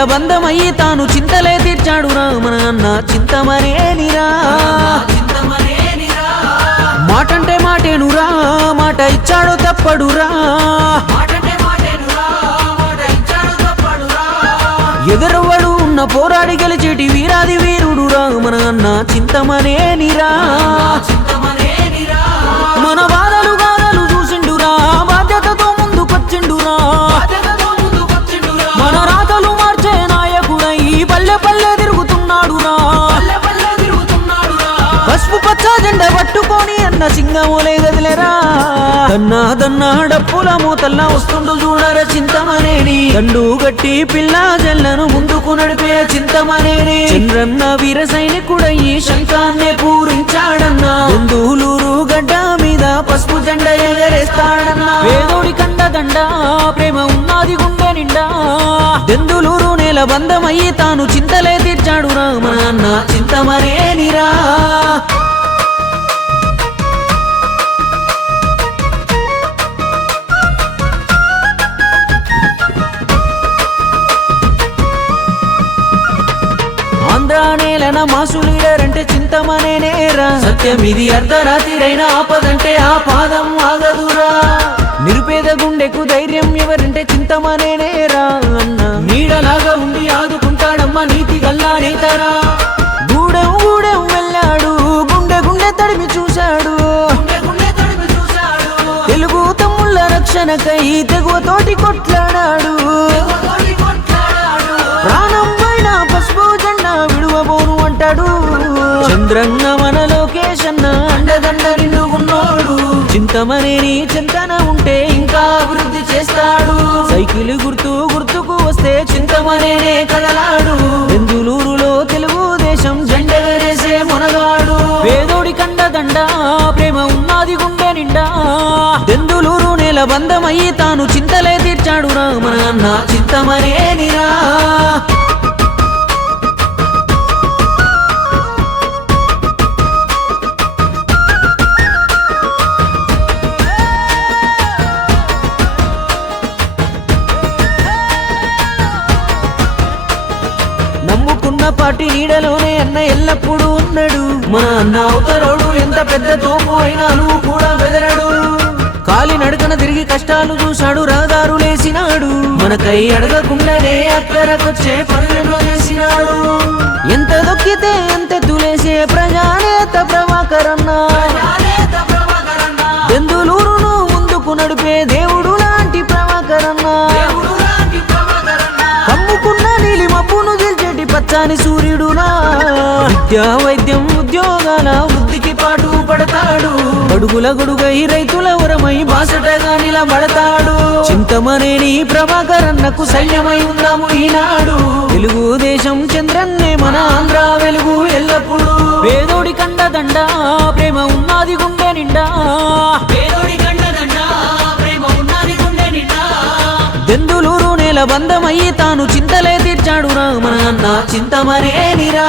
నేల బంధమయ్యి తాను చింతలే తీర్చాడు మన అన్న చింతమనేనిరా. మాటంటే మాటేనురా మాట ఇచ్చాడు తప్పడురా. ఎదురవ్వడు ఉన్న పోరాడి గెలిచేటి వీరాది వీరుడురా మన అన్న చింతమనేనిరా. చింతమనేనిరా. మన పట్టుకొని అన్న సింగమోలే గదిలేరా దన్నా దన్నా డప్పుల మూతల్లా వస్తుండు చూడర చింతమనేని. దండు గట్టి పిల్ల జల్లను ముందుకు నడిపే చింతమనేని. చంద్రన్న వీర సైనికుడయ్యి శంఖాన్నే పూరించాడన్నా. బంధువులూరు గడ్డ మీద పసుపు జెండ ఎగరేస్తాడన్నా. వేదోడి కండదండ ప్రేమ ఉన్నది గుండె నిండా. దెందులూరు నేల బంధమయ్యి తాను చింతలే తీర్చాడు మన అన్న చింతమనేనిరా. నేలన మాసు లీడర్ అంటే చింతమనేనేరా సత్యం ఇది అర్ధరాత్రిరైన ఆపదంటే ఆ పాదం ఆగదురా. నిరుపేద గుండెకు ధైర్యం ఎవరంటే చింతమనేనేరా అన్న నీడలాగా ఉండి ఆదుకుంటాడమ్మా నీతి గల్లా నేతరా. గూడెం గూడెం వెళ్ళాడు గుండె గుండె తడిమి చూశాడు. తెలుగు తమ్ముళ్ళ రక్షణకై తెగువతోటి తోటి కొట్లాడాడు. ప్రాణం అంటాడు. చంద్రన్న మన లోకేష్ అన్న. అండదండ నిండుకున్నాడు చింతమనేని చింతన ఉంటే ఇంకా అభివృద్ధి చేస్తాడు. సైకిల్ గుర్తు గుర్తుకు వస్తే చింతమనేనే కదలాడు. బెందులూరులో తెలుగుదేశం జెండెగరేసే మునగాడు. పేదోడి కండదండ ప్రేమ ఉన్నది గుండె నిండా. దెందులూరు నేల బంధమయ్యి తాను చింతలే తీర్చాడు మన అన్న చింతమనేనిరా ఎల్లప్పుడూ ఉన్నాడు. మన అన్న అవతరోడు ఎంత పెద్ద తోపు అయినా నువ్వు కూడా బెదరడు. కాలి నడకన తిరిగి కష్టాలు చూశాడు రహదారు లేసినాడు. మనకై అడగకుండానే అక్కరకొచ్చే పనులను చేసినాడు. ఎంత దొక్కితే అంత తులేసే ప్రజానేత ప్రభాకరన్న. బెందులూరును ముందుకు నడిపే దేవుడు లాంటి ప్రభాకరన్న. కమ్ముకున్న నీలి మబ్బును గెలిచేటి పచ్చని సూర్యుడునా. విద్యా వైద్యం ఉద్యోగాల వృద్ధికి పాటు పడతాడు. అడుగుల గొడుగై రైతుల ఉరమై బాసటగా నిలబడతాడు. చింతమనేని ప్రభాకరన్నకు సైన్యమై ఉన్నాము ఈనాడు. తెలుగుదేశం చంద్రన్నే మన ఆంధ్ర వెలుగు ఎల్లప్పుడు. పేదోడి కండదండ ప్రేమ ఉన్నది గుండె నిండా. ప్రేమ ఉన్నది గుండె నిండా. దెందులూరు నేల బంధమయ్యి తాను చింతలే తీర్చాడు మన అన్న చింతమనేనిరా.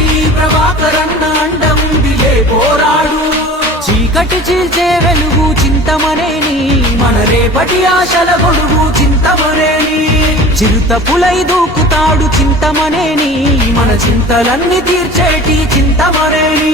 ప్రభాకరన్న అండ పోరాడు. చీకటి చీల్చే వెలుగు చింతమనేని మన రేపటి ఆశల గొడుగు చింతమనేని చిరుత పులై దూకుతాడు చింతమనేని మన చింతలన్నీ తీర్చేటి చింతమనేని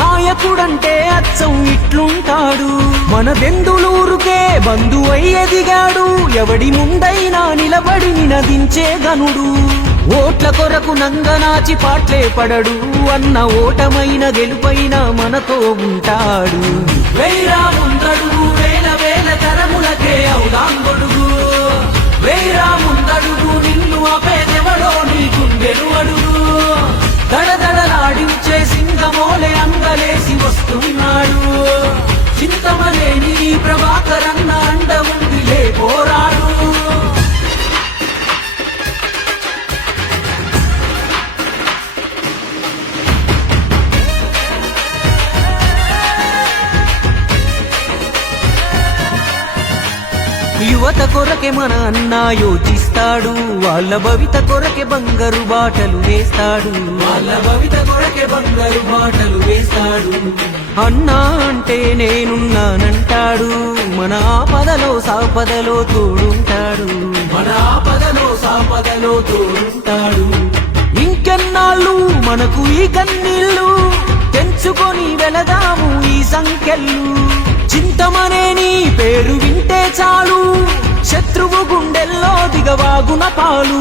నాయకుడంటే అచ్చం ఇట్లుంటాడు. మన బెందులూరుకే బంధువై ఎదిగాడు. ఎవడి ముందైనా నిలబడి నినదించే గనుడు ఓట్ల కొరకు నంగనాచి పాట్లే పడడు. అన్న ఓటమైన గెలుపైన మనతో ఉంటాడు. వేరా ముందడుగు వేల వేల తరములకే అవుదాంగొడుగు వేరా ముందడుగు నిన్ను ఆపేదెవడో నీ గుండెలు అడుగు దడదడలాడించే సింగమోలే చింతమనేని ప్రభాకరన్న అండ ఉందిలే పోరా మన అన్న యోచిస్తాడు. వాళ్ళ భవిత కొరకే బంగారు బాటలు వేస్తాడు. వాళ్ళ భవిత కొరకే బంగారు బాటలు వేస్తాడు. అన్నా అంటే నేనున్నానంటాడు. మన ఆపదలో సాపదలో తోడుంటాడు. మన ఆపదలో సాపదలో తోడుంటాడు. ఇంకెన్నాళ్ళు మనకు ఈ కన్నీళ్ళు? తెంచుకొని వెళదాము ఈ సంఖ్యలు. చింతమనేని పేరు వింటే చాలు. శత్రువు గుండెల్లో దిగవాగున పాలు.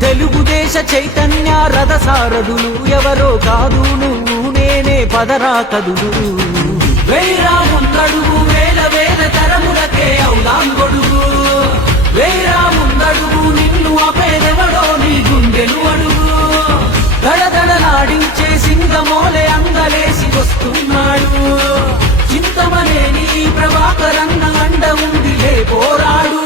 తెలుగుదేశ చైతన్య రథ సారథులు ఎవరో కాదు నువ్వు నేనే పదరా కదులు వేరాముందడుగు వేల వేల తరములకే అవుదాం గొడుగు వేరా నిన్ను అపేదెవడో నీ గుండెలు అడుగు దడదడలాడించే సింగమోలే అంగలేసి వస్తున్నాడు. చింతమనేని ప్రభాకరన్న అండ ఉందిలే పోరాడు.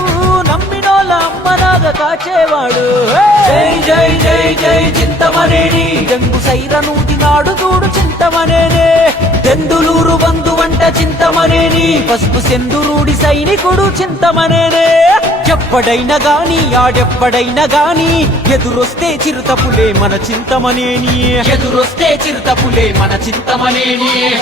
అమ్మలాగా కాచేవాడు. జై జై జై జై చింతమనేని. గంగు సైరను దినాడు చూడు చింతమనేనే. దెందులూరు బంధు వంట చింతమనేని. పసుపు సెందురుడి సైనికుడు చింతమనేనే. ఎప్పడైనా గాని ఆడెప్పడైనా గాని ఎదురొస్తే చిరుతపులే మన చింతమనేని. ఎదురొస్తే చిరుతపులే మన చింతమనేని.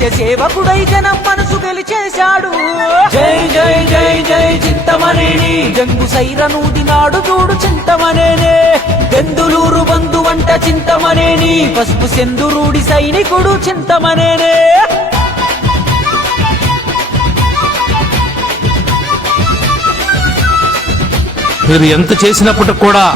నిత్య సేవకుడై జనం మనసు గెలిచేశాడు. జై జై జై జై చింతమనేని. జంగు సైరను దినాడు చూడు చింతమనేనే. దెందులూరు బంధు వంట చింతమనేని. పసుపు సెందురుడి సైనికుడు చింతమనేనే. మీరు ఎంత చేసినప్పటికి కూడా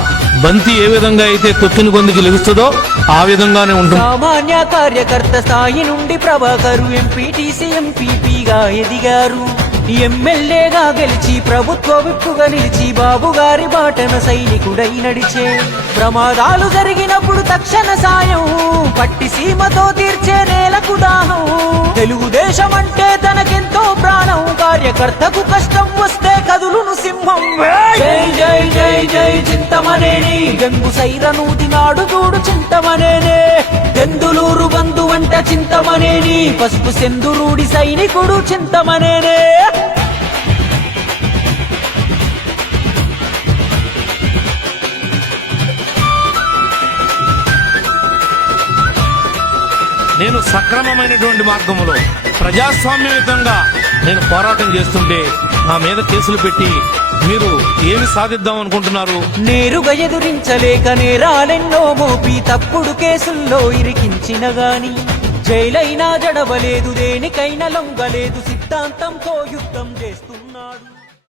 బంతి ఏ విధంగా అయితే తొక్కిన గొంతుకి లెగుస్తుందో ఆ విధంగానే ఉంటుంది సామాన్య కార్యకర్త స్థాయి నుండి ప్రభాకరు ఎంపీటీసీ ఎంపీపీగా ఎదిగారు. ఎమ్మెల్యేగా గెలిచి ప్రభుత్వ విప్పుగా నిలిచి బాబు గారి బాటన సైనికుడై నడిచే ప్రమాదాలు జరిగినప్పుడు తక్షణ సాయం పట్టి సీమతో తీర్చే నేలకు దాహం. తెలుగుదేశం అంటే తనకెంతో ప్రాణం కార్యకర్తకు కష్టం వస్తే కదులును సింహం. జై జై జై జై చింతమనేని. గంగు సైరనూతి నాడు చూడు చింతమనేనే. బంధు వంట చింతమనేని. పసుపు సెందురూడి సైనికుడు చింతమనేనే. నేను సక్రమమైనటువంటి మార్గంలో ప్రజాస్వామ్యయుతంగా నేను పోరాటం చేస్తుంటే నా మీద కేసులు పెట్టి మీరు ఏమి సాధిద్దాం అనుకుంటున్నారు? నేరుగా ఎదురించలేక నేరాలెన్నో మోపి తప్పుడు కేసుల్లో ఇరికించిన గాని జైలైనా జడవలేదు దేనికైనా లొంగలేదు సిద్ధాంతంతో యుద్ధం చేస్తుంది.